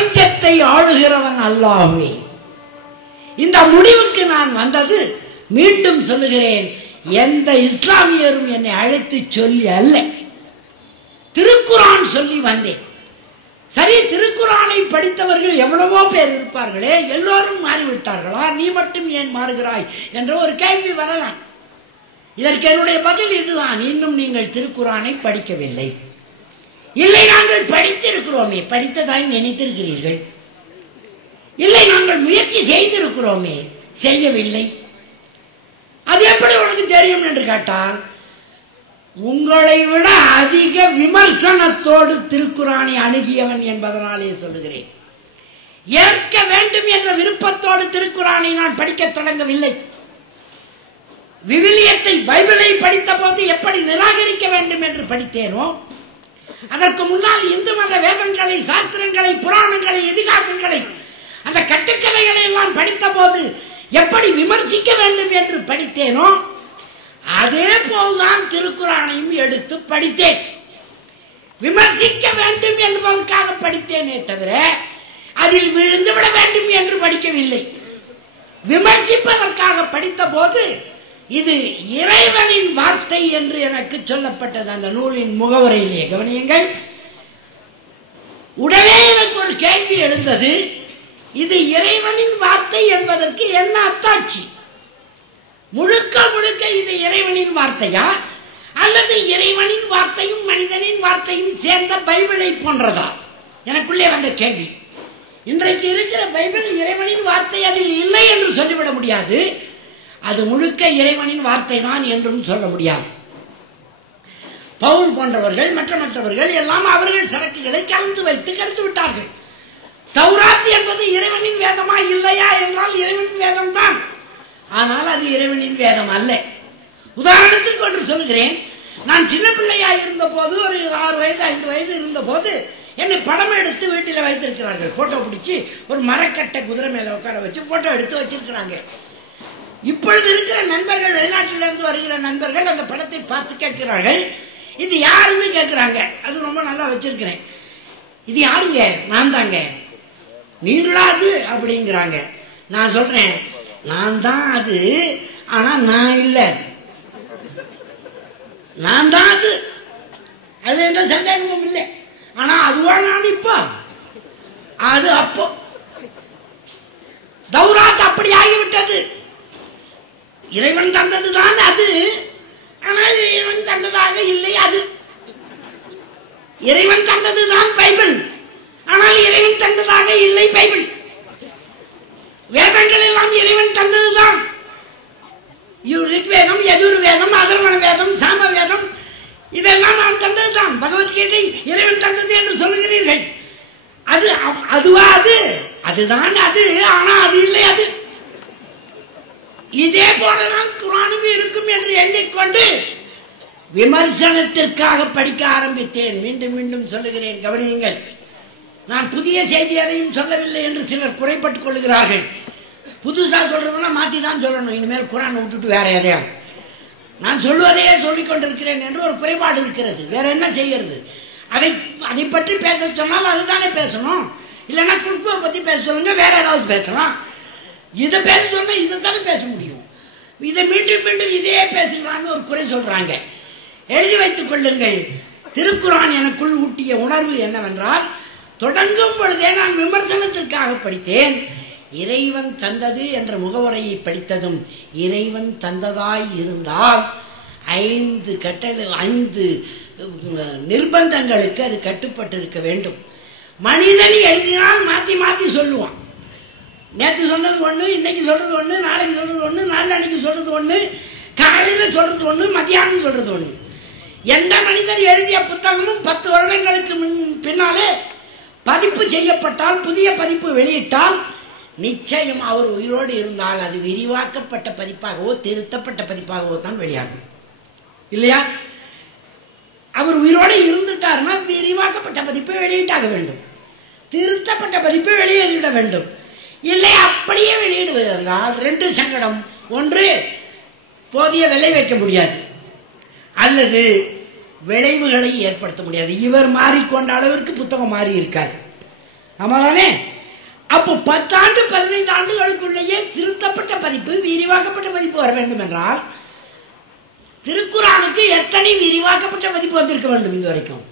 பிரபஞ்சத்தை ஆளுகிறவன் அல்லாஹுவே. இந்த முடிவுக்கு நான் வந்தது மீண்டும் சொல்லுகிறேன் எந்த இஸ்லாமியரும் என்னை அழைத்து சொல்லி அல்ல. திருக்குறான் சொல்லி வந்தேன். சரி திருக்குறானை படித்தவர்கள் எவ்வளவோ பேர் இருப்பார்களே எல்லோரும் மாறிவிட்டார்களா? நீ மட்டும் ஏன் மாறுகிறாய் என்ற ஒரு கேள்வி வரலாம். இதற்கு என்னுடைய பதில் இதுதான். இன்னும் நீங்கள் திருக்குறானை படிக்கவில்லை. இல்லை நாங்கள் படித்திருக்கிறோமே. படித்ததாய் நினைத்திருக்கிறீர்கள். இல்லை நாங்கள் முயற்சி செய்திருக்கிறோமே. செய்யவில்லை. அது எப்படி உனக்கு தெரியும் என்று கேட்டால் உங்களை விட அதிக விமர்சனத்தோடு திருக்குறானை அணுகியவன் என்பதனாலே சொல்லுகிறேன். ஏற்க வேண்டும் என்ற விருப்பத்தோடு திருக்குறானை நான் படிக்கத் தொடங்கவில்லை. விவிலியத்தை பைபிளை படித்த போது எப்படி நிராகரிக்க வேண்டும் என்று படித்தேனோ அதற்கு முன்னால் இந்து மத வேதங்களை சாஸ்திரங்களை புராணங்களை இதிகாசங்களை அந்த கட்டுக்கலைகளை எல்லாம் படித்த போது எப்படி விமர்சிக்க வேண்டும் என்று படித்தேனோ அதே போல்தான் திருக்குறானையும் எடுத்து படித்தேன். விமர்சிக்க வேண்டும் என்பதற்காக படித்தேனே தவிர அதில் விழுந்து விட வேண்டும் என்று படிக்கவில்லை. விமர்சிப்பதற்காக படித்த போது இது இறைவனின் வார்த்தை என்று எனக்கு சொல்லப்பட்டது. அந்த நூலின் முகவரையிலே கவனியுங்கள். உடனே எனக்கு ஒரு கேள்வி எழுந்தது. இது இறைவனின் வார்த்தை என்பதற்கு என்ன அத்தாட்சி? முழுக்க முழுக்க இது இறைவனின் வார்த்தையா? அல்லது இறைவனின் வார்த்தையும் மனிதனின் வார்த்தையும் சேர்ந்த பைபிளை போன்றதா? எனக்குள்ளே வந்த கேள்வி. இன்றைக்கு இருக்கிற பைபிள் இறைவனின் வார்த்தை அதில் இல்லை என்று சொல்லிவிட முடியாது. அது முழுக்க இறைவனின் வார்த்தை தான் என்றும் சொல்ல முடியாது. பவுல் போன்றவர்கள் மற்ற மற்றவர்கள் எல்லாம் அவர்கள் சரக்குகளை கலந்து வைத்து கெடுத்து விட்டார்கள். தௌராத் என்பது இறைவனின் வேதமா இல்லையா என்றால் இறைவனின் வேதம் தான் ஆனால் அது இறைவனின் வேதம் அல்ல. உதாரணத்துக்கு ஒன்று சொல்கிறேன். நான் சின்ன பிள்ளையா இருந்த போது ஒரு ஆறு வயது ஐந்து வயது இருந்த போது என்னை படம் எடுத்து வீட்டில் வைத்திருக்கிறார்கள். போட்டோ பிடிச்சி ஒரு மரக்கட்டை குதிரை மேலே உட்கார வச்சு போட்டோ எடுத்து வச்சிருக்கிறாங்க. இப்பொழுது இருக்கிற நண்பர்கள் வெளிநாட்டிலிருந்து வருகிற நண்பர்கள் அந்த படத்தை பார்த்து கேட்கிறார்கள். இது யாருன்னு கேட்கிறாங்க. அது ரொம்ப நல்லா வச்சிருக்கிறேன். இது யாருங்க? நான் தாங்க. நீங்களா அது? அப்படிங்கிறாங்க. நான் சொல்றேன். நான் தான் அது. ஆனா நான் இல்லை அது. நான் தான் அது. அது எந்த சந்தேகமும் இல்லை. ஆனா அதுவா நான் இப்போ அது அப்போ. தௌராத் அப்படி ஆகிவிட்டது. இறைவன் தந்ததுதான் அது. ஆனால் இறைவன் தந்ததாக இல்லை அது. இறைவன் தந்ததுதான் பைபிள். ஆனால் இறைவன் தந்ததாக இல்லை பைபிள். வேதங்கள் எல்லாம் இறைவன் தந்ததுதான். ரிக்வேதம் யஜூர் வேதம் அதர்வண வேதம் சாம வேதம் இதெல்லாம் நான் தந்ததுதான். பகவத்கீதை இறைவன் தந்தது என்று சொல்கிறீர்கள். அது அதுவா அது? அதுதான் அது. ஆனால் அது இல்லை அது. இதே போலதான் குரானும் இருக்கும் என்று எண்ணிக்கொண்டு விமர்சனத்திற்காக படிக்க ஆரம்பித்தேன். மீண்டும் மீண்டும் சொல்லுகிறேன் கவனியுங்கள். நான் புதிய செய்தி எதையும் சொல்லவில்லை என்று சிலர் குறைப்பட்டுக் கொள்கிறார்கள். புதுசாக சொல்றதுன்னா மாற்றி தான் சொல்லணும். இனிமேல் குரான் விட்டுட்டு வேற எதையா நான் சொல்லுவதையே சொல்லிக் கொண்டிருக்கிறேன் என்று ஒரு குறைபாடு இருக்கிறது. வேற என்ன செய்யறது? அதை அதை பற்றி பேச சொன்னால் அதுதானே பேசணும். இல்லைன்னா குடும்பம் பற்றி பேச சொல்லுங்க வேற ஏதாவது பேசலாம். இதை பேச சொன்னால் இதை தானே பேச முடியும். இதை மீண்டும் மீண்டும் இதையே பேசுகிறான்னு ஒரு குறை சொல்கிறாங்க எழுதி வைத்துக் கொள்ளுங்கள். திருக்குறான் எனக்குள் ஊட்டிய உணர்வு என்னவென்றால் தொடங்கும் பொழுதே நான் விமர்சனத்திற்காக படித்தேன். இறைவன் தந்தது என்ற முகவரையை படித்ததும் இறைவன் தந்ததாய் இருந்தால் ஐந்து கட்டது ஐந்து நிர்பந்தங்களுக்கு அது கட்டுப்பட்டு இருக்க வேண்டும். மனிதன் எழுதினால் மாற்றி மாற்றி சொல்லுவான். நேற்று சொன்னது ஒன்று இன்னைக்கு சொல்றது ஒன்று நாளைக்கு சொல்றது ஒன்று நாளைக்கு சொல்றது ஒன்று காலையில் சொல்றது ஒன்று மத்தியானம் சொல்றது ஒன்று எந்த மனிதர் எழுதிய புத்தகமும் பத்து வருடங்களுக்கு முன் பின்னாலே பதிப்பு செய்யப்பட்டால் புதிய பதிப்பு வெளியிட்டால் நிச்சயம் அவர் உயிரோடு இருந்தால் அது விரிவாக்கப்பட்ட பதிப்பாகவோ திருத்தப்பட்ட பதிப்பாகவோ தான் வெளியாகும். இல்லையா? அவர் உயிரோடு இருந்துட்டாருன்னா விரிவாக்கப்பட்ட பதிப்பை வெளியிட்டாக வேண்டும். திருத்தப்பட்ட பதிப்பை வெளியிட வேண்டும். என்றால் ரெண்டு சங்கடம். ஒன்று போதிய விலை வைக்க முடியாது. அல்லது விளைவுகளை ஏற்படுத்த முடியாது. இவர் மாறிக்கொண்ட அளவிற்கு புத்தகம் மாறி இருக்காது. ஆமாதானே? அப்போ பத்தாண்டு பதினைந்து ஆண்டுகளுக்குள்ளேயே திருத்தப்பட்ட பதிப்பு விரிவாக்கப்பட்ட பதிப்பு வர வேண்டும் என்றால் திருக்குறானுக்கு எத்தனை விரிவாக்கப்பட்ட பதிப்பு வந்திருக்க வேண்டும் இது வரைக்கும்?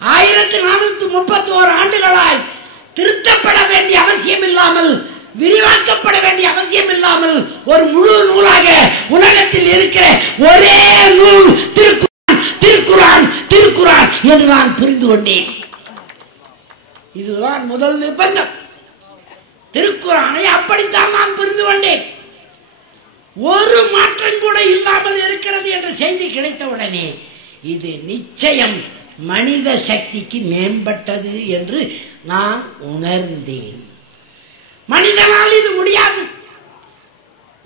ஆயிரத்தி நானூத்தி முப்பத்தி ஓரு ஆண்டுகளாய் திருத்தப்பட வேண்டிய அவசியம் இல்லாமல் விரிவாக்கப்பட வேண்டிய அவசியம் இல்லாமல் ஒரு முழு நூலாக உலகத்தில் இருக்கிற ஒரே நூல் திருக்குறான் திருக்குறான் திருக்குறான் என்று நான் புரிந்து கொண்டேன். இதுதான் முதல் நிர்பந்தம் திருக்குறானை அப்படித்தான் நான் புரிந்து கொண்டேன். ஒரு மாற்றம் கூட இல்லாமல் இருக்கிறது என்ற செய்தி கிடைத்தவுடனே இது நிச்சயம் மனித சக்திக்கு மேம்பட்டது என்று நான் உணர்ந்தேன். மனிதனால் இது முடியாது.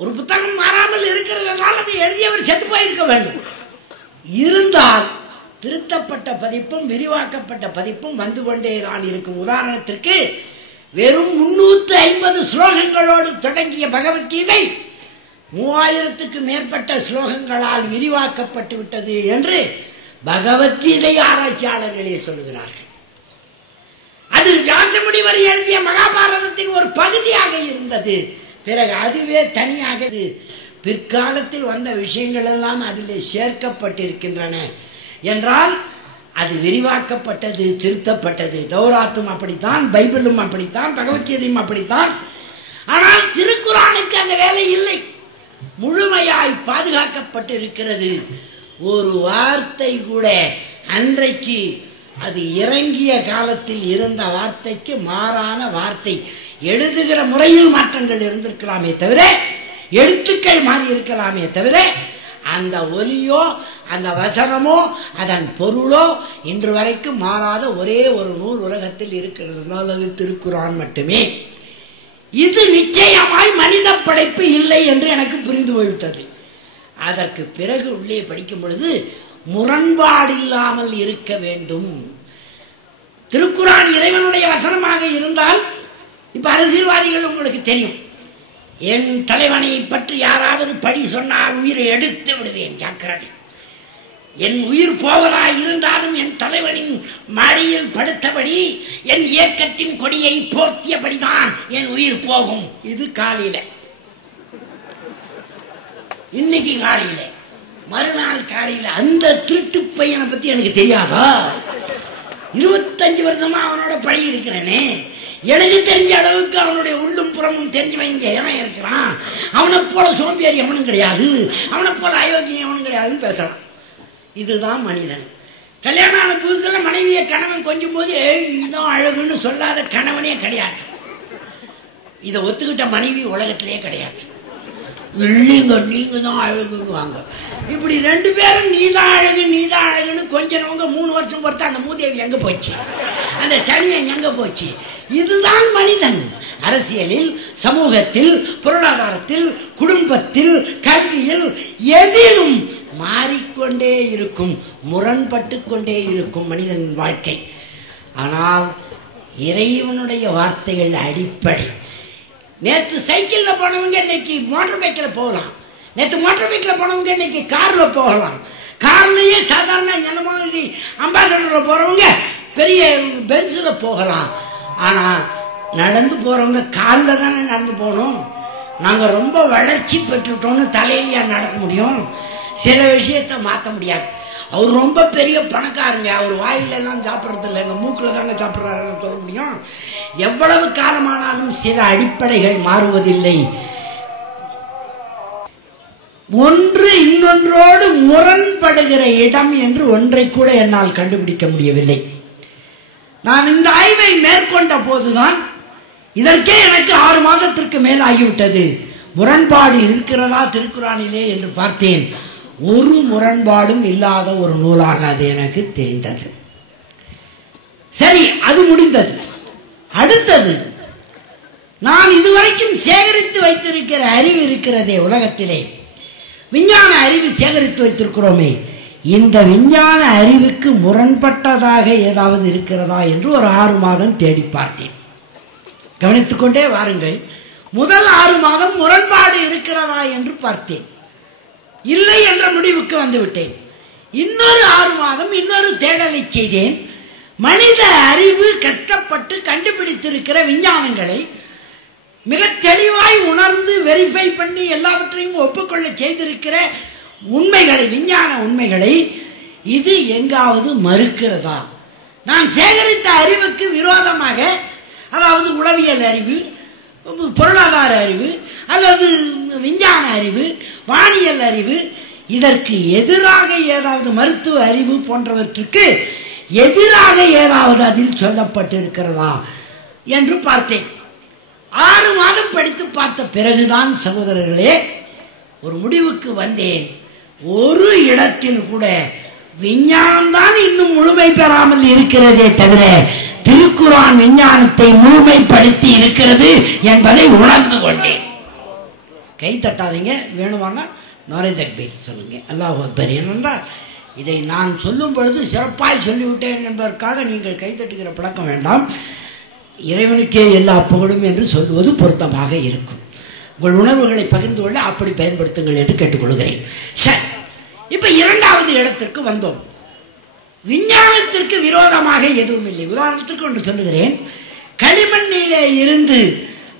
ஒரு புத்தகம் மாறாமல் இருக்கிறதுனால அதை எழுதியவர் செத்து போயிருக்க வேண்டும். இருந்தால் திருத்தப்பட்ட பதிப்பும் விரிவாக்கப்பட்ட பதிப்பும் வந்து கொண்டே நான் இருக்கும். உதாரணத்திற்கு வெறும் முன்னூத்தி ஐம்பது ஸ்லோகங்களோடு தொடங்கிய பகவத்கீதை மூவாயிரத்துக்கு மேற்பட்ட ஸ்லோகங்களால் விரிவாக்கப்பட்டு விட்டது என்று பகவத்கீதை ஆராய்ச்சியாளர்களே சொல்லுகிறார்கள் அது வியாசமுடிவர் எழுதிய மகாபாரதத்தின் ஒரு பகுதியாக இருந்தது. பிறகு அதுவே தனியாக பிற்காலத்தில் வந்த விஷயங்கள் எல்லாம் அதில் சேர்க்கப்பட்டிருக்கின்றன. என்றால் அது விரிவாக்கப்பட்டது திருத்தப்பட்டது. தௌராத்தும் அப்படித்தான் பைபிளும் அப்படித்தான் பகவத்கீதையும் அப்படித்தான். ஆனால் திருக்குறானுக்கு அந்த வேலை இல்லை. முழுமையாய் பாதுகாக்கப்பட்டு இருக்கிறது ஒரு வார்த்தை கூட அன்றைக்கு அது இறங்கிய காலத்தில் இருந்த வார்த்தைக்கு மாறான வார்த்தை. எழுதுகிற முறையில் மாற்றங்கள் இருந்திருக்கலாமே தவிர எழுத்துக்கள் மாறி இருக்கலாமே தவிர அந்த ஒலியோ அந்த வசனமோ அதன் பொருளோ இன்று வரைக்கும் மாறாத ஒரே ஒரு நூல் உலகத்தில் இருக்கிறதுனால் அது திருக்குறான் மட்டுமே. இது நிச்சயமாய் மனித படைப்பு இல்லை என்று எனக்கு புரிந்து போய்விட்டது. அதற்கு பிறகு உள்ளே படிக்கும் பொழுது முரண்பாடு இல்லாமல் இருக்க வேண்டும். திருக்குறான் இறைவனுடைய வசனமாக இருந்தால் இப்ப அரசியல்வாதிகள் உங்களுக்கு தெரியும். என் தலைவனை பற்றி யாராவது படி சொன்னால் உயிரை எடுத்து விடுவேன் ஜாக்கிரதை. என் உயிர் போவதாய் இருந்தாலும் என் தலைவனின் மடியில் படுத்தபடி என் இயக்கத்தின் கொடியை போர்த்தியபடிதான் என் உயிர் போகும். இது காலையில. இன்னைக்கு காலையில். மறுநாள் காலையில் அந்த திருட்டு பையனை பத்தி எனக்கு தெரியாதா? இருபத்தஞ்சு வருஷமா அவனோட பழகி இருக்கிறேனே. எனக்கு தெரிஞ்ச அளவுக்கு அவனுடைய உள்ளும் புறமும் தெரிஞ்சவன் இங்கே எவன் இருக்கிறான். அவனை போல சோம்பேறி எவனும் கிடையாது. அவனை போல அயோக்கியம் எவனும் கிடையாதுன்னு பேசலாம். இதுதான் மனிதன். கல்யாணம் ஆன புதுசில் மனைவியை கணவன் கொஞ்சம் போது ஏய் அழகுன்னு சொல்லாத கணவனே கிடையாது. இதை ஒத்துக்கிட்ட மனைவி உலகத்திலே கிடையாது. இல்லைங்க நீங்க தான் அழகுன்னுவாங்க. இப்படி ரெண்டு பேரும் நீ தான் அழகு நீ தான் அழகுன்னு கொஞ்சம் மூணு வருஷம் பொறுத்து அந்த மூதேவி எங்க போச்சு? அந்த சனியன் எங்க போச்சு? இதுதான் மனிதன். அரசியலில் சமூகத்தில் பொருளாதாரத்தில் குடும்பத்தில் கல்வியில் எதிலும் மாறிக்கொண்டே இருக்கும் முரண்பட்டு கொண்டே இருக்கும் மனிதன் வாழ்க்கை. ஆனால் இறைவனுடைய வார்த்தைகள் அடிப்படை. நேற்று சைக்கிளில் போனவங்க இன்னைக்கு மோட்டர் பைக்கில் போகலாம். நேற்று மோட்டர் பைக்கில் போனவங்க இன்னைக்கு காரில் போகலாம். கார்லேயே சாதாரண என்ன மாதிரி அம்பாசடரில் போகிறவங்க பெரிய பென்ஸில் போகலாம். ஆனால் நடந்து போகிறவங்க காலில் தானே நடந்து போகணும். நாங்கள் ரொம்ப வளர்ச்சி பெற்றுட்டோன்னு தலையிலையா நடக்க முடியும். சில விஷயத்தை மாற்ற முடியாது. அவர் ரொம்ப பெரிய பணக்காரங்க. அவர் வாயிலெல்லாம் சாப்பிட்றது இல்லை. எங்கள் மூக்கில் தாங்க சாப்பிட்றாருன்னு சொல்ல முடியும்? எவ்வளவு காலமானாலும் சில அடிப்படைகள் மாறுவதில்லை. ஒன்று இன்னொன்றோடு முரண்படுகிற இடம் என்று ஒன்றை கூட என்னால் கண்டுபிடிக்க முடியவில்லை. நான் இந்த ஆய்வை மேற்கொண்ட போதுதான் இதற்கே எனக்கு ஆறு மாதத்திற்கு மேல் ஆகிவிட்டது முரண்பாடு இருக்கிறதா திருக்குறானிலே என்று பார்த்தேன். ஒரு முரண்பாடும் இல்லாத ஒரு நூலாக அது எனக்கு தெரிந்தது. சரி அது முடிந்தது. அடுத்தது நான் இதுவரைக்கும் சேகரித்து வைத்திருக்கிற அறிவு இருக்கிறதே உலகத்திலே. விஞ்ஞான அறிவு சேகரித்து வைத்திருக்கிறோமே. இந்த விஞ்ஞான அறிவுக்கு முரண்பட்டதாக ஏதாவது இருக்கிறதா என்று ஒரு ஆறு மாதம் தேடி பார்த்தேன். கவனித்துக்கொண்டே வாருங்கள் முதல் ஆறு மாதம் முரண்பாடு இருக்கிறதா என்று பார்த்தேன். இல்லை என்ற முடிவுக்கு வந்துவிட்டேன். இன்னொரு ஆறு மாதம் இன்னொரு தேடலை செய்தேன். மனித அறிவு கஷ்டப்பட்டு கண்டுபிடித்திருக்கிற விஞ்ஞானங்களை மிக தெளிவாய் உணர்ந்து வெரிஃபை பண்ணி எல்லாவற்றையும் ஒப்புக்கொள்ள செய்திருக்கிற உண்மைகளை விஞ்ஞான உண்மைகளை இது எங்காவது மறுக்கிறதா? நான் சேகரித்த அறிவுக்கு விரோதமாக அதாவது உளவியல் அறிவு பொருளாதார அறிவு அல்லது விஞ்ஞான அறிவு வானியல் அறிவு இதற்கு எதிராக ஏதாவது மருத்துவ அறிவு போன்றவற்றுக்கு எதிராக ஏதாவது அதில் சொல்லப்பட்டிருக்கிறதா என்று பார்த்தேன். ஆறு மாதம் படித்து பார்த்த பிறகுதான் சகோதரர்களே ஒரு முடிவுக்கு வந்தேன். ஒரு இடத்தில் கூட விஞ்ஞானம்தான் இன்னும் முழுமை பெறாமல் இருக்கிறதே தவிர திருக்குறான் விஞ்ஞானத்தை முழுமைப்படுத்தி இருக்கிறது என்பதை உணர்ந்து கொண்டேன். கை தட்டாதீங்க. வேணுமானா நோரை தக்பீர் சொல்லுங்க. அல்லாஹ் அக்பர். ஏனென்றால் இதை நான் சொல்லும் பொழுது சிறப்பாய் சொல்லிவிட்டேன் என்பதற்காக நீங்கள் கைத்தட்டுகிற பழக்கம் வேண்டாம். இறைவனுக்கே எல்லா புகழும் என்று சொல்வது பொருத்தமாக இருக்கும். உங்கள் உணர்வுகளை பகிர்ந்து கொள்ள அப்படி பயன்படுத்துங்கள் என்று கேட்டுக்கொள்கிறேன். சரி இப்போ இரண்டாவது இடத்திற்கு வந்தோம். விஞ்ஞானத்திற்கு விரோதமாக எதுவும் இல்லை. உதாரணத்திற்கு ஒன்று சொல்லுகிறேன். களிமண்ணிலே இருந்து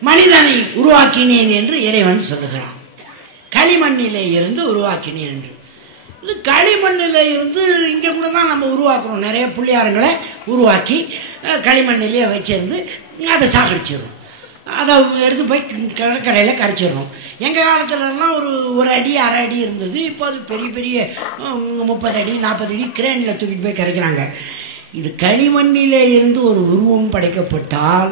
மனிதனை உருவாக்கினேன் என்று இறைவன் சொல்லுகிறான். களிமண்ணிலே இருந்து உருவாக்கினேன் என்று. இது களிமண்ணில் இருந்து இங்கே கூட தான் நம்ம உருவாக்குறோம். நிறைய புள்ளியாரங்களை உருவாக்கி களிமண்ணிலே வச்சிருந்து அதை சாகடிச்சிடுறோம். அதை எடுத்து போய் கடற்கரையில் கரைச்சிடுறோம். எங்கள் காலத்துலலாம் ஒரு ஒரு அடி அரை அடி இருந்தது. இப்போ அது பெரிய பெரிய முப்பது அடி நாற்பது அடி கிரேனில் தூக்கிட்டு போய் கரைக்கிறாங்க. இது களிமண்ணிலே இருந்து ஒரு உருவம் படைக்கப்பட்டால்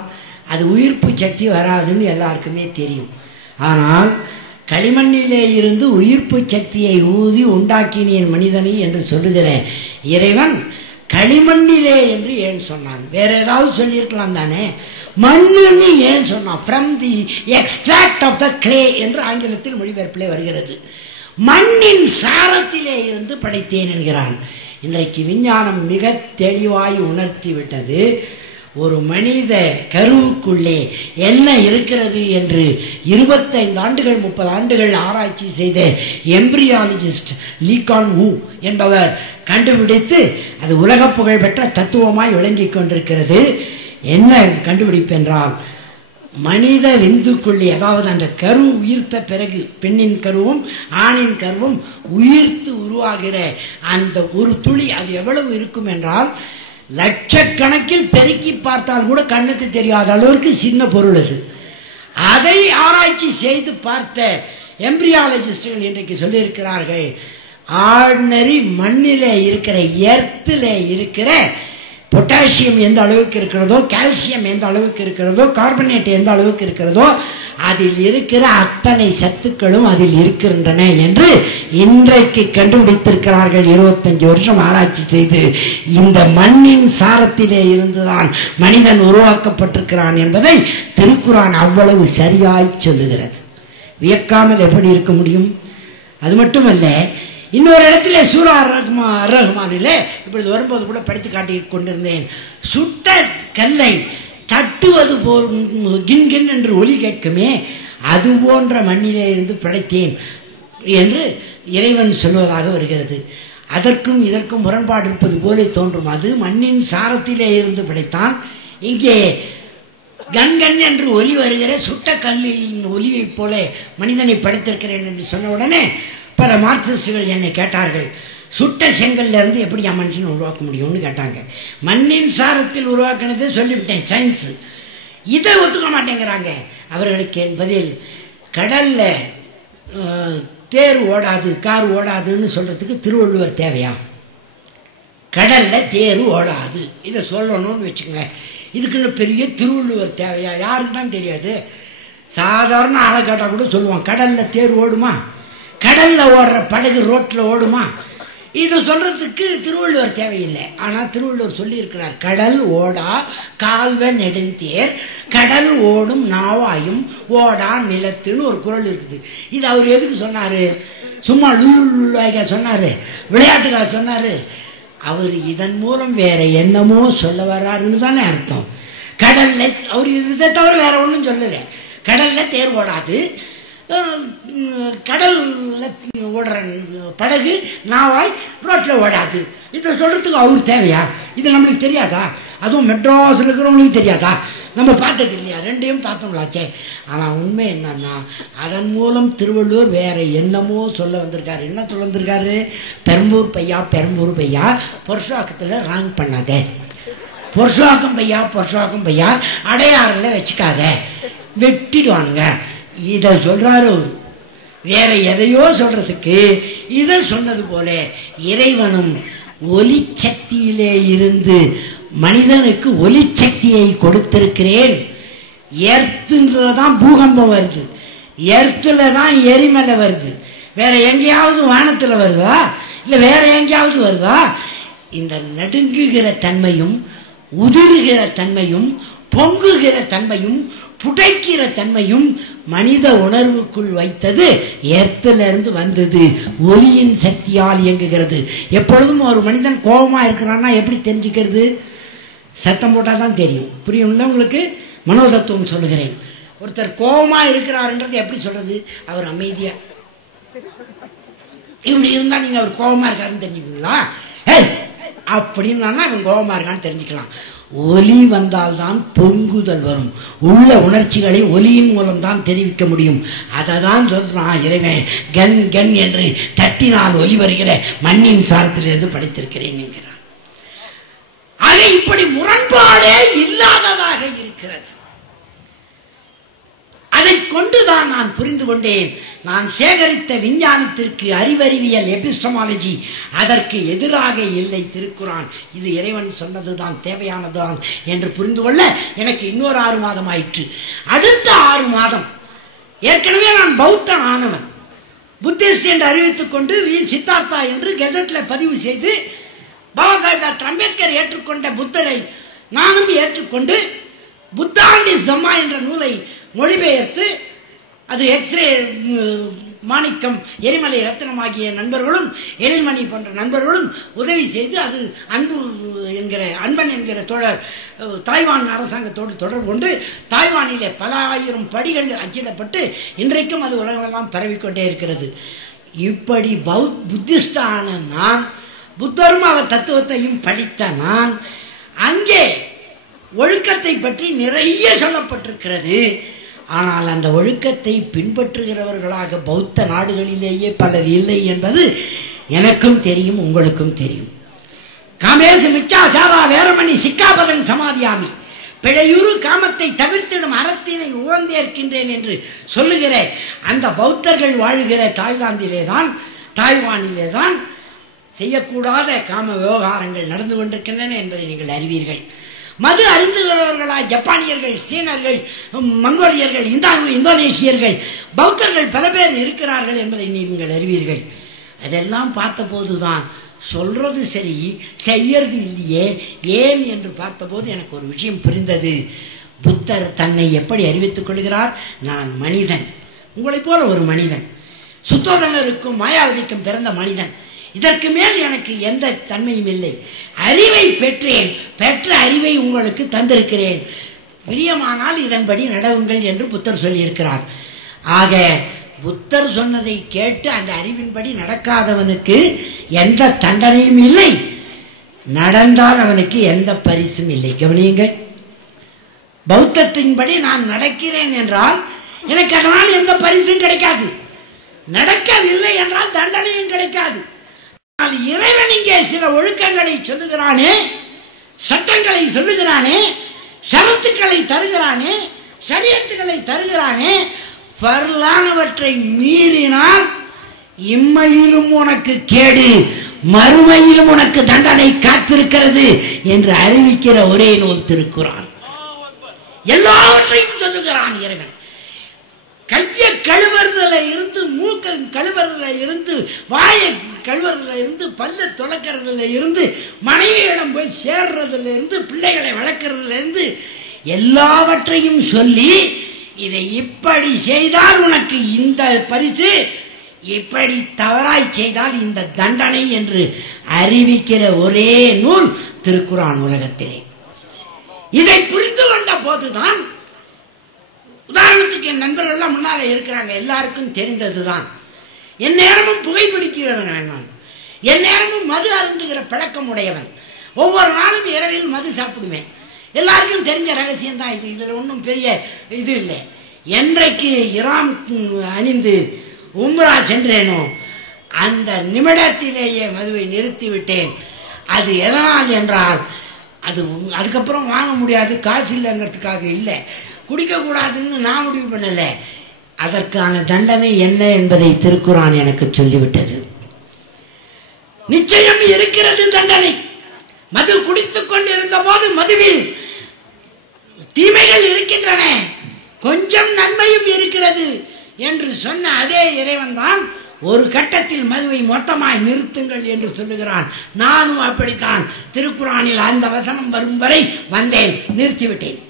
அது உயிர்ப்பு சக்தி வராதுன்னு எல்லாருக்குமே தெரியும். ஆனால் களிமண்ணிலே இருந்து உயிர்ப்பு சக்தியை ஊதி உண்டாக்கினேன் மனிதனை என்று சொல்லுகிற இறைவன் களிமண்ணிலே என்று ஏன் சொன்னான்? வேற ஏதாவது சொல்லியிருக்கலாம் தானே? மண்ணுன்னு ஏன் சொன்னான்? From the extract of the clay என்று ஆங்கிலத்தில் மொழிபெயர்ப்பிலே வருகிறது. மண்ணின் சாரத்திலே இருந்து படைத்தேன் என்கிறான். இன்றைக்கு விஞ்ஞானம் மிக தெளிவாய் உணர்த்தி விட்டது ஒரு மனித கருவுக்குள்ளே என்ன இருக்கிறது என்று இருபத்தைந்து ஆண்டுகள் முப்பது ஆண்டுகள் ஆராய்ச்சி செய்த எம்பிரியாலஜிஸ்ட் லீகான் ஹூ என்பவர் கண்டுபிடித்து அது உலக புகழ்பெற்ற தத்துவமாய் விளங்கிக் கொண்டிருக்கிறது. என்ன கண்டுபிடிப்பு என்றால் மனித விந்துக்குள்ளே அதாவது அந்த கரு உயிர்த்த பிறகு பெண்ணின் கருவும் ஆணின் கருவும் உயிர்த்து உருவாகிற அந்த ஒரு துளி அது எவ்வளவு இருக்கும் என்றால் லட்சக்கணக்கில் பெருக்கி பார்த்தால் கூட கண்ணுக்கு தெரியாத அளவிற்கு சின்ன பொருள் அது. அதை ஆராய்ச்சி செய்து பார்த்த எம்பிரியாலஜிஸ்டுகள் இன்றைக்கு சொல்லியிருக்கிறார்கள் ஆர்டினரி மண்ணிலே இருக்கிற எர்த்தில் இருக்கிற பொட்டாசியம் எந்த அளவுக்கு இருக்கிறதோ கால்சியம் எந்த அளவுக்கு இருக்கிறதோ கார்பனேட் எந்த அளவுக்கு இருக்கிறதோ அதில் இருக்கிற அத்தனை சத்துக்களும் அதில் இருக்கின்றன என்று இன்றைக்கு கண்டுபிடித்திருக்கிறார்கள். இருபத்தஞ்சு வருஷம் ஆராய்ச்சி செய்து இந்த மண்ணின் சாரத்திலே இருந்துதான் மனிதன் உருவாக்கப்பட்டிருக்கிறான் என்பதை திருக்குறான் அவ்வளவு சரியாய் சொல்லுகிறது. வியக்காமல் எப்படி இருக்க முடியும்? அது மட்டுமல்ல இன்னொரு இடத்துல சூரா ரஹ்மா ரஹ்மானிலே இப்பொழுது வரும்போது கூட படித்து காட்டி கொண்டிருந்தேன். சுட்ட கல்லை தட்டுவது போல் கின்கின் என்று ஒலி கேட்குமே அது போன்ற மண்ணிலே இருந்து படைத்தேன் என்று இறைவன் சொல்வதாக வருகிறது. அதற்கும் இதற்கும் முரண்பாடு இருப்பது போல தோன்றும். அது மண்ணின் சாரத்திலே இருந்து படைத்தான் இங்கே கண்கண் என்று ஒலி வருகிற சுட்ட கல்லின் ஒலியைப் போல மனிதனை படைத்திருக்கிறேன் என்று சொன்ன உடனே பல மார்க்சிஸ்டுகள் என்னை கேட்டார்கள். சுட்ட செங்கல்ல இருந்து எப்படி என் மனுஷனை உருவாக்க முடியும்னு கேட்டாங்க. மண்ணின் சாரத்தில் உருவாக்கினதை சொல்லிவிட்டேன் சயின்ஸு இதை ஒத்துக்க மாட்டேங்கிறாங்க. அவர்களுக்கு என் பதில் கடல்ல தேர் ஓடாது கார் ஓடாதுன்னு சொல்றதுக்கு திருவள்ளுவர் தேவையா? கடல்ல தேர் ஓடாது. இதை சொல்லணும்னு வச்சுக்கோங்க. இதுக்குன்னு பெரிய திருவள்ளுவர் தேவையா? யாருக்கு தான் தெரியாது. சாதாரண ஆளை கேட்டால் கூட சொல்லுவான் கடலில் தேர் ஓடுமா? கடலில் ஓடுற படகு ரோட்டில் ஓடுமா? இது சொல்றதுக்கு திருவள்ளுவர் தேவையில்லை. ஆனால் திருவள்ளுவர் சொல்லியிருக்கிறார் கடல் ஓடா கால்வ நெடுந்தேர் கடல் ஓடும் நாவாயும் ஓடா நிலத்துன்னு ஒரு குரல் இருக்குது. இது அவர் எதுக்கு சொன்னாரு? சும்மா லுல்லுவாய்க்கா சொன்னாரு. விளையாட்டுக்கா சொன்னாரு. அவர் இதன் மூலம் வேற என்னமோ சொல்ல வர்றாருன்னு தானே அர்த்தம். கடல்ல அவர் இதை தவிர வேற ஒன்றும் சொல்லலை. கடல்ல தேர் ஓடாது. கடலில் ஓடுற படகு நாவாய் ரோட்டில் ஓடாது. இதை சொல்கிறதுக்கு அவர் தேவையா? இது நம்மளுக்கு தெரியாதா? அதுவும் மெட்ராஸில் இருக்கிறவங்களுக்கு தெரியாதா? நம்ம பார்த்தது இல்லையா? ரெண்டையும் பார்த்தோம்லாச்சே. ஆனால் உண்மை என்னன்னா அதன் மூலம் திருவள்ளுவர் வேற என்னமோ சொல்ல வந்திருக்காரு. என்ன சொல்ல வந்திருக்காரு? பெரம்பூர் பையா பெரம்பூர் பையா பொருஷாக்கத்தில் ராங் பண்ணாதே. பொருஷாக்கம் பையா பொருஷாக்கம் பையா அடையாறில் வச்சுக்காத. வெட்டிடுவானுங்க. இதை சொல்றாரு. அவரு. வேற எதையோ சொல்றதுக்கு இதை சொன்னது போல இறைவனும் ஒலிச்சக்தியிலே இருந்து மனிதனுக்கு ஒலிச்சக்தியை கொடுத்திருக்கிறேன். எர்த்துன்றதுல தான் பூகம்பம் வருது. எர்த்தில் தான் எரிமலை வருது. வேற எங்கேயாவது வானத்தில் வருதா? இல்லை வேற எங்கேயாவது வருதா? இந்த நடுங்குகிற தன்மையும் உதிருகிற தன்மையும் பொங்குகிற தன்மையும் புடைக்கிற தன்மையும் மனித உணர்வுக்குள் வைத்தது எர்த்திலிருந்து வந்தது. ஒலியின் சக்தியால் இயங்குகிறது. எப்பொழுதும் ஒரு மனிதன் கோபமாக இருக்கிறான்னா எப்படி தெரிஞ்சுக்கிறது? சத்தம் போட்டால் தான் தெரியும். புரியும்ல உங்களுக்கு? மனோதத்துவம் சொல்லுகிறேன். ஒருத்தர் கோபமாக இருக்கிறாருன்றது எப்படி சொல்கிறது அவர் அமைதியாக இப்படி இருந்தால் நீங்கள் அவர் கோபமாக இருக்காருன்னு தெரிஞ்சுப்பீங்களா? ஏய் அப்படின்னா அவன் கோபமாக இருக்கான்னு தெரிஞ்சுக்கலாம். ஒலி வந்தால்தான் பொங்குதல் வரும். உள்ள உணர்ச்சிகளை ஒலியின் மூலம்தான் தெரிவிக்க முடியும். அதை தான் சொல்றான் இறைவன் கன் கன் என்று தட்டினால் ஒலி வருகிற மண்ணின் சாரத்திலிருந்து படைத்திருக்கிறேன் என்கிறான். ஆக இப்படி முரண்பாடே இல்லாததாக இருக்கிறது. அதை கொண்டுதான் நான் புரிந்து கொண்டேன். நான் சேகரித்த விஞ்ஞானத்திற்கு அறிவறிவியல் எபிஸ்டமாலஜி அதற்கு எதிராக இல்லை திருக்குறான். இது இறைவன் சொன்னதுதான் தேவையானதுதான் என்று புரிந்து கொள்ள எனக்கு இன்னொரு ஆறு மாதம் ஆயிற்று. அடுத்த ஆறு மாதம் ஏற்கனவே நான் பௌத்தன் ஆனவன். புத்திஸ்ட் என்று அறிவித்துக் கொண்டு வி. சித்தார்த்தா என்று கெசட்டில் பதிவு செய்து பாபா சாஹேப் டாக்டர் அம்பேத்கர் ஏற்றுக்கொண்ட புத்தரை நானும் ஏற்றுக்கொண்டு புத்தாண்டி ஜம்மா என்ற நூலை மொழிபெயர்த்து அது எக்ஸ்ரே மாணிக்கம் எரிமலை ரத்னம் ஆகிய நண்பர்களும் எழில்மணி போன்ற நண்பர்களும் உதவி செய்து அது அன்பு என்கிற அன்பன் என்கிற தோழர் தாய்வான் அரசாங்கத்தோடு தொடர்பு கொண்டு தாய்வானிலே பல ஆயிரம் படிகள் அச்சிடப்பட்டு இன்றைக்கும் அது உலகமெல்லாம் பரவிக்கொண்டே இருக்கிறது. இப்படி பௌத் புத்திஸ்டான நான் புத்தர்ம தத்துவத்தையும் படித்த நான் அங்கே ஒழுக்கத்தை பற்றி நிறைய சொல்லப்பட்டிருக்கிறது. ஆனால் அந்த ஒழுக்கத்தை பின்பற்றுகிறவர்களாக பௌத்த நாடுகளிலேயே பலர் இல்லை என்பது எனக்கும் தெரியும் உங்களுக்கும் தெரியும். காமேசு மிச்சாசாரா வேரமணி சிக்காபதன் சமாதியாமி. பிழையுறு காமத்தை தவிர்த்திடும் அறத்தினை உழந்தேற்கின்றேன் என்று சொல்லுகிற அந்த பௌத்தர்கள் வாழுகிற தாய்லாந்திலே தான் தாய்வானிலே தான் செய்யக்கூடாத காம விவகாரங்கள் நடந்து கொண்டிருக்கின்றன என்பதை நீங்கள் அறிவீர்கள். மது அருந்துகிறவர்களாக ஜப்பானியர்கள் சீனர்கள் மங்கோலியர்கள் இந்தா இந்தோனேஷியர்கள் பௌத்தர்கள் பல பேர் இருக்கிறார்கள் என்பதை நீங்கள் அறிவீர்கள். அதெல்லாம் பார்த்தபோது தான் சொல்கிறது சரி செய்யறது இல்லையே ஏன் என்று பார்த்தபோது எனக்கு ஒரு விஷயம் புரிந்தது. புத்தர் தன்னை எப்படி அறிவித்துக் கொள்கிறார்? நான் மனிதன். உங்களைப் போல ஒரு மனிதன். சுத்தோதனருக்கும் மாயாவதிக்கும் பிறந்த மனிதன். இதற்கு மேல் எனக்கு எந்த தன்மையும் இல்லை. அறிவை பெற்றேன். பெற்ற அறிவை உங்களுக்கு தந்திருக்கிறேன். பிரியமானால் இதன்படி நடவுங்கள் என்று புத்தர் சொல்லியிருக்கிறார். ஆக புத்தர் சொன்னதை கேட்டு அந்த அறிவின்படி நடக்காதவனுக்கு எந்த தண்டனையும் இல்லை. நடந்தால் அவனுக்கு எந்த பரிசும் இல்லை. கவனியுங்கள். பௌத்தத்தின்படி நான் நடக்கிறேன் என்றால் எனக்கு அதனால் எந்த பரிசும் கிடைக்காது. நடக்கவில்லை என்றால் தண்டனையும் கிடைக்காது. ஆனால் இறைவன் இங்கே சில ஒழுக்கங்களை சொல்லுகிறானே சட்டங்களை சொல்லுகிறானே சரத்துக்களை தருகிறானே சரியத்துக்களை தருகிறானே பரலானவற்றை மீறினால் இம்மையிலும் உனக்கு கேடு மறுமையிலும் உனக்கு தண்டனை காத்திருக்கிறது என்று அறிவிக்கிற ஒரே நூல் திருக்குறான். எல்லாவற்றையும் சொல்லுகிறான் இறைவன். கையை கழுவுறதுல இருந்து மூக்க கழுவுறதுல இருந்து வாயை கழுவுறதுல இருந்து பல்ல துளக்கிறதுல இருந்து மனைவியிடம் போய் சேர்றதுல இருந்து பிள்ளைகளை வளர்க்கறதுல இருந்து எல்லாவற்றையும் சொல்லி இதை இப்படி செய்தால் உனக்கு இந்த பரிசு இப்படி தவறாய் செய்தால் இந்த தண்டனை என்று அறிவிக்கிற ஒரே நூல் திருக்குறான் உலகத்திலே. இதை புரிந்து கொண்ட போதுதான் உதாரணத்துக்கு என் நண்பர்கள்லாம் முன்னால் இருக்கிறாங்க. எல்லாருக்கும் தெரிந்ததுதான். என் நேரமும் புகைப்பிடிக்கிறவன் நான் என் நேரமும் மது அருந்துகிற பழக்கம் உடையவன். ஒவ்வொரு நாளும் இரவில் மது சாப்பிடுவேன். எல்லாருக்கும் தெரிஞ்ச ரகசியம் தான் இது. இதில் ஒன்றும் பெரிய இது இல்லை. என்றைக்கு இராம் அணிந்து உம்ரா சென்றேனோ அந்த நிமிடத்திலேயே மதுவை நிறுத்திவிட்டேன். அது எதனால் என்றால் அது அதுக்கப்புறம் வாங்க முடியாது. காசு இல்லைங்கிறதுக்காக இல்லை. குடிக்கக்கூடாதுன்னு நான் முடிவு பண்ணலை. அதற்கான தண்டனை என்ன என்பதை திருக்குறான் எனக்கு சொல்லிவிட்டது. நிச்சயம் இருக்கிறது தண்டனை. மது குடித்துக் கொண்டிருந்த போது மதுவில் தீமைகள் இருக்கின்றன. கொஞ்சம் நன்மையும் இருக்கிறது என்று சொன்ன அதே இறைவன் தான் ஒரு கட்டத்தில் மதுவை மொத்தமாய் நிறுத்துங்கள் என்று சொல்லுகிறான். நானும் அப்படித்தான். திருக்குறானில் அந்த வசனம் வரும் வரை வந்தேன். நிறுத்திவிட்டேன்.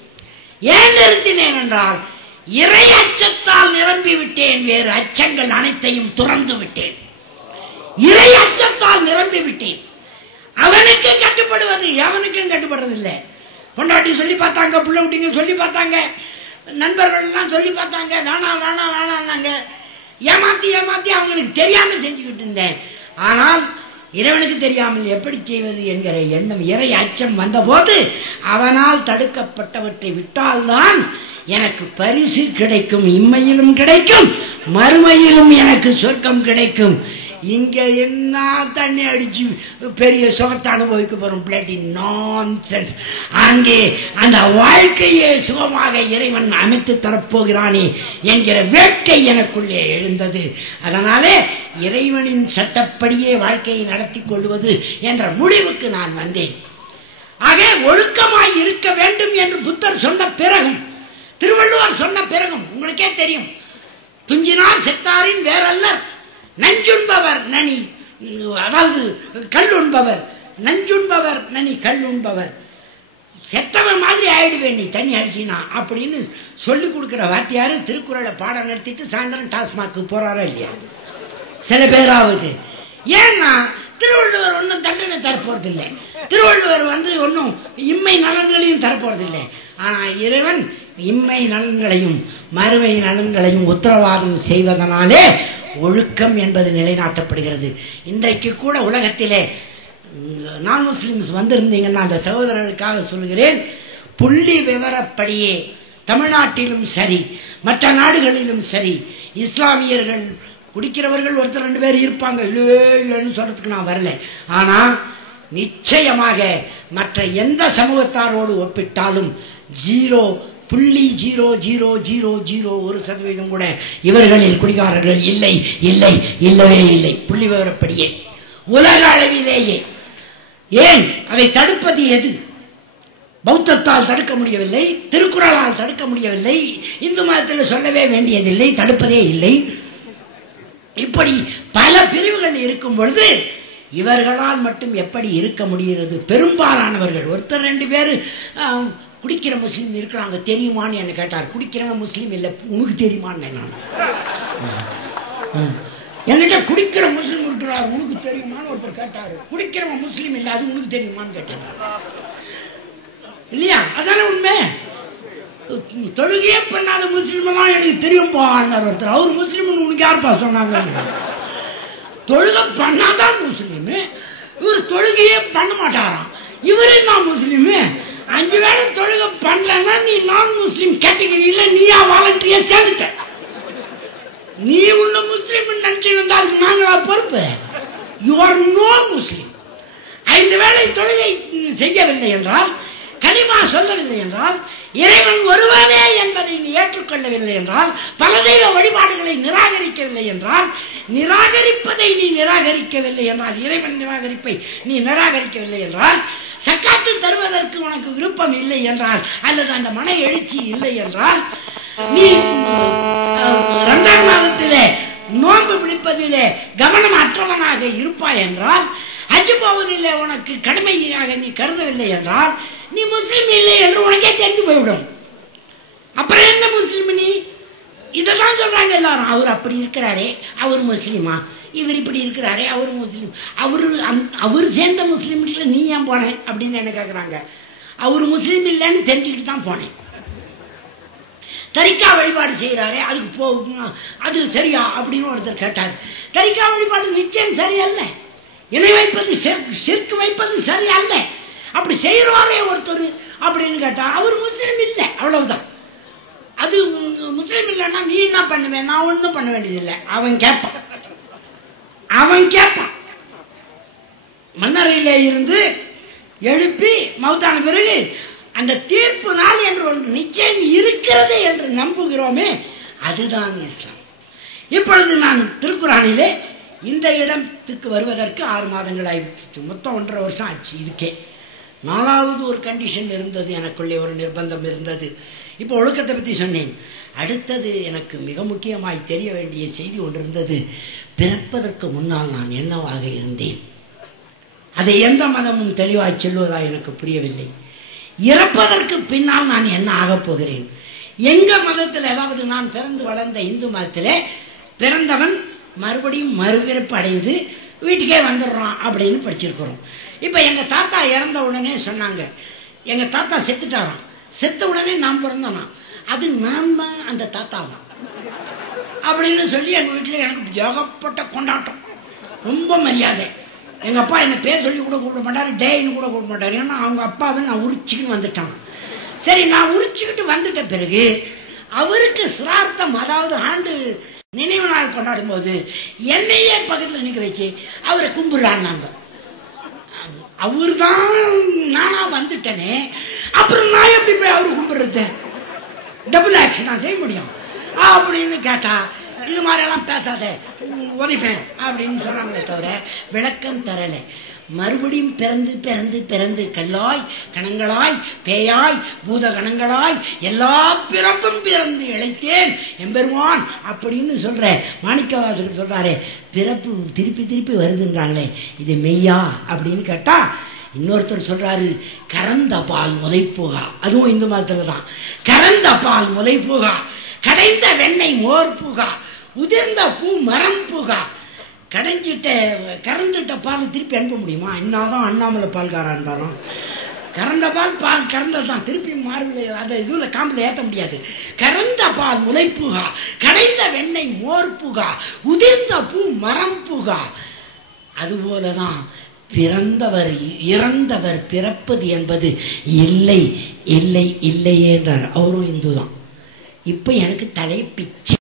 ஏன் நிறுத்தினேன் என்றால் இறை அச்சத்தால் நிரம்பி விட்டேன் வேறு அச்சங்கள் அனைத்தையும் துறந்து விட்டேன். இறை அச்சத்தால் நிரம்பி விட்டேன். அவனுக்கு கட்டுப்படுவது எவனுக்கும் கட்டுப்படுறதில்லை. பொண்டாட்டி சொல்லி பார்த்தாங்க பிள்ளை விட்டிங்க சொல்லி பார்த்தாங்க நண்பர்கள்லாம் சொல்லி பார்த்தாங்க வேணாம் வேணாம் வேணாம்னாங்க ஏமாத்தி ஏமாத்தி அவங்களுக்கு தெரியாம செஞ்சுக்கிட்டு இருந்தேன். ஆனால் இறைவனுக்கு தெரியாமல் எப்படி செய்வது என்கிற எண்ணம் இறை அச்சம் வந்தபோது அவனால் தடுக்கப்பட்டவற்றை விட்டால்தான் எனக்கு பரிசு கிடைக்கும் இம்மையிலும் கிடைக்கும் மறுமையிலும் எனக்கு சொர்க்கம் கிடைக்கும். இங்கே என்ன தண்ணி அடிச்சு பெரிய சுகத்தை அனுபவிக்க போறோம் பிளேட்டி நான்சென்ஸ் அங்கே அந்த வாழ்க்கையே சுகமாக இறைவன் அமைத்து தரப்போகிறானே என்கிற வேட்கை எனக்குள்ளே எழுந்தது. அதனாலே இறைவனின் சட்டப்படியே வாழ்க்கையை நடத்தி கொள்வது என்ற முடிவுக்கு நான் வந்தேன். ஆக ஒழுக்கமாய் இருக்க வேண்டும் என்று புத்தர் சொன்ன பிறகும் திருவள்ளுவர் சொன்ன பிறகும் உங்களுக்கே தெரியும் துஞ்சினார் செத்தாரின் வேறல்ல நஞ்சுண்பவர் நனி. அதாவது கல்லுண்பவர். நஞ்சுண்பவர் நனி கல்லுண்பவர். செத்தவன் மாதிரி ஆயிடுவேன் நீ தண்ணி அடிச்சினா அப்படின்னு சொல்லி கொடுக்குற வாத்தியார் திருக்குறளை பாடம் நடத்திட்டு சாயந்தரம் டாஸ்மாக்கு போகிறாரா இல்லையா? சில பேராவது. ஏன்னா திருவள்ளுவர் ஒன்றும் தண்டனை தரப்போறதில்லை. திருவள்ளுவர் வந்து ஒன்றும் இம்மை நலன்களையும் தரப்போறதில்லை. ஆனால் இறைவன் இம்மை நலன்களையும் மறுமை நலன்களையும் உத்தரவாதம் செய்வதனாலே ஒழுக்கம் என்பது நிலைநாட்டப்படுகிறது. இன்றைக்கு கூட உலகத்திலே நான் முஸ்லிம்ஸ் வந்திருந்தீங்கன்னா அந்த சகோதரர்களுக்காக சொல்கிறேன் புள்ளி விவரப்படியே தமிழ்நாட்டிலும் சரி மற்ற நாடுகளிலும் சரி இஸ்லாமியர்கள் குடிக்கிறவர்கள் ஒருத்தர் ரெண்டு பேர் இருப்பாங்க. இல்லவே இல்லைன்னு சொல்கிறதுக்கு நான் வரல. ஆனால் நிச்சயமாக மற்ற எந்த சமூகத்தாரோடு ஒப்பிட்டாலும் ஜீரோ புள்ளி ஜீரோ ஜீரோ ஜீரோ ஜீரோ ஒரு சதவீதம் கூட இவர்களில் குடிகாரர்கள் இல்லை இல்லை இல்லவே இல்லை. புள்ளி விவரப்படியே. உலக அளவிலேயே. ஏன்? அதை தடுப்பது எது? பௌத்தத்தால் தடுக்க முடியவில்லை திருக்குறளால் தடுக்க முடியவில்லை இந்து மதத்தில் சொல்லவே வேண்டியதில்லை தடுப்பதே இல்லை. இப்படி பல பிரிவுகள் இருக்கும் பொழுது இவர்களால் மட்டும் எப்படி இருக்க முடிகிறது? பெரும்பாலானவர்கள் ஒருத்தர் ரெண்டு பேர் குடிக்கிற முஸ்லீம் இருக்கிறாங்க தெரியுமான்னு என்ன கேட்டார். குடிக்கிறவன் முஸ்லீம் இல்லை உனக்கு தெரியுமான்னு நான் என்கிட்ட குடிக்கிற முஸ்லீம் இருக்கிறார் உனக்கு தெரியுமான்னு ஒருத்தர் கேட்டார். குடிக்கிறவன் முஸ்லீம் இல்லை அது உனக்கு தெரியுமான்னு கேட்டார். இல்லையா? அதானே உண்மை? தொழுகையே பண்ணாத முஸ்லீம்லாம் எனக்கு தெரியும் போவான்னார் ஒருத்தர். அவர் முஸ்லீம்னு உனக்கு யாருப்பா சொன்னாங்க? தொழுகை பண்ணாதான் முஸ்லீமு. இவர் தொழுகையே பண்ண மாட்டாராம். இவரே நான் முஸ்லீமு. அஞ்சு வேளை தொழுக பண்ணலன்னா நீ நான் முஸ்லீம் கேட்டகரியில நீயா வாலண்டியா சேர்ந்துட்ட. நீ உன்ன முஸ்லீம் நினைச்சிருந்தா அதுக்கு நாங்களா பொறுப்பு? யூ ஆர் நோ முஸ்லீம் ஐந்து வேளை தொழுகை செய்யவில்லை என்றால் கனிமா சொல்லவில்லை என்றால் இறைவன் ஒருவனே என்பதை நீ ஏற்றுக்கொள்ளவில்லை என்றால் பல தெய்வ வழிபாடுகளை நிராகரிக்கவில்லை என்றால் நிராகரிப்பதை நீ நிராகரிக்கவில்லை என்றால் இறைவன் நிராகரிப்பை நீ நிராகரிக்கவில்லை என்றால் சக்காத்து தருவதற்கு உனக்கு விருப்பம் இல்லை என்றால் அல்லது அந்த மன எழுச்சி இல்லை என்றால் நீ ரம்ஜான் மாதத்திலே நோன்பு பிடிப்பதிலே கவனம் அற்றவனாக இருப்பாய் என்றால் அஞ்சு போவதில்லை உனக்கு கடுமையாக நீ கருதவில்லை என்றால் நீ முஸ்லீம் இல்லை என்று உனக்கே தெரிந்து போய்விடும். அப்புறம் என்ன முஸ்லீம் நீ? இதெல்லாம் சொல்றாங்க எல்லாரும். அவர் அப்படி இருக்கிறாரே அவர் முஸ்லீமா? இவர் இப்படி இருக்கிறாரே அவர் முஸ்லீம். அவர் அவர் சேர்ந்த முஸ்லீம்ல நீ ஏன் போனேன் அப்படின்னு என்ன கேட்குறாங்க அவர் முஸ்லீம் இல்லைன்னு தெரிஞ்சுக்கிட்டு தான் போனேன். தரிக்கா வழிபாடு செய்கிறாரே அதுக்கு போ அது சரியா அப்படின்னு ஒருத்தர் கேட்டார். தரிக்கா வழிபாடு நிச்சயம் சரியல்ல. இணை வைப்பது சிற்கு வைப்பது சரியல்ல. அப்படி செய்கிறவாரே ஒருத்தர் அப்படின்னு கேட்டால் அவர் முஸ்லீம் இல்லை அவ்வளவுதான். அது முஸ்லீம் இல்லைன்னா நீ என்ன பண்ணுவேன் நான் ஒன்றும் பண்ண வேண்டியதில்லை. அவன் கேட்பான் அவன் கேட்பான் மன்னரையிலே இருந்து எழுப்பி மௌத்தான பிறகு அந்த தீர்ப்பு நாள் என்று ஒன்று நிச்சயம் இருக்கிறது என்று நம்புகிறோமே அதுதான் இஸ்லாம். இப்பொழுது நான் திருக்குறானிலே இந்த இடத்துக்கு வருவதற்கு ஆறு மாதங்கள் ஆகிவிட்டு மொத்தம் ஒன்றரை வருஷம் ஆச்சு இதுக்கே. நாலாவது ஒரு கண்டிஷன் இருந்தது. எனக்குள்ளே ஒரு நிர்பந்தம் இருந்தது. இப்போ ஒழுக்கத்தை பற்றி சொன்னேன். அடுத்தது எனக்கு மிக முக்கியமாய் தெரிய வேண்டிய செய்தி ஒன்று இருந்தது பிறப்பதற்கு முன்னால் நான் என்னவாக இருந்தேன்? அதை எந்த மதமும் தெளிவாய் சொல்வதா எனக்கு புரியவில்லை. இறப்பதற்கு பின்னால் நான் என்ன ஆகப் போகிறேன்? எங்க மதத்தில் அதாவது நான் பிறந்து வளர்ந்த இந்து மதத்திலே பிறந்தவன் மறுபடியும் மறுபிறப்பு அடைந்து வீட்டுக்கே வந்துடுறான் அப்படின்னு படிச்சிருக்கிறோம். இப்போ எங்கள் தாத்தா இறந்த உடனே சொன்னாங்க. எங்கள் தாத்தா செத்துட்டாராம். செத்த உடனே நான் பிறந்தனான் அது நான் தான் அந்த தாத்தா தான் அப்படின்னு சொல்லி எங்கள் வீட்டில் எனக்கு ஏகப்பட்ட கொண்டாட்டம். ரொம்ப மரியாதை. எங்கள் அப்பா என்னை பேர் சொல்லி கூட கூப்பிட மாட்டார் டேன்னு கூட கூப்பிட மாட்டார். ஏன்னா அவங்க அப்பாவை நான் உரிச்சிக்கின்னு வந்துட்டான் சரி நான் உரிச்சுக்கிட்டு வந்துட்ட பிறகு அவருக்கு சிரார்த்தம் அதாவது ஆண்டு நினைவு நாள் கொண்டாடும் போது என்னையே பக்கத்தில் நிற்க வச்சு அவரை கும்பிடுறாங்க அவர் தான் நானாக வந்துட்டேனே. அப்புறம் நான் எப்படி போய் அவரை கும்பிட்றது? டபுள் ஆக்ஷன் நான் செய்ய முடியும். அப்படின்னு கேட்டா இது மாதிரியெல்லாம் பேசாத உதைப்பேன் அப்படின்னு சொன்னாங்களே தவிர விளக்கம் தரலை. மறுபடியும் பிறந்து பிறந்து பிறந்து கல்லாய் கணங்களாய் பேயாய் பூத கணங்களாய் எல்லா பிறப்பும் பிறந்து இழைத்தேன் எம்பெருமான் அப்படின்னு சொல்ற மாணிக்கவாசகர் சொல்றாரு பிறப்பு திருப்பி திருப்பி வருதுன்றாங்களே இது மெய்யா? அப்படின்னு கேட்டா இன்னொருத்தர் சொல்கிறாரு கறந்த பால் முளைப்புகா. அதுவும் இந்து மதத்தில் தான். கறந்த பால் முளைப்புகா. கடைந்த வெண்ணெய் மோர் புகா உதிர்ந்த பூ மரம் புகா கடைஞ்சிட்ட கறந்துட்ட பால் திருப்பி அனுப்ப முடியுமா? என்னதான் அண்ணாமலை பால்காராக இருந்தாலும். கறந்த பால் பால் கறந்தது தான் திருப்பி மார்பில் அந்த இதில் காம்பில் ஏற்ற முடியாது. கறந்த பால் முளைப்புகா. கடைந்த வெண்ணெய் மோர் புகா உதிர்ந்த பூ மரம் புகா அதுபோல தான் பிறந்தவர் இறந்தவர் பிறப்பது என்பது இல்லை இல்லை இல்லையே என்றார். அவரும் இந்து தான் இப்போ எனக்கு தலைப்பிச்சு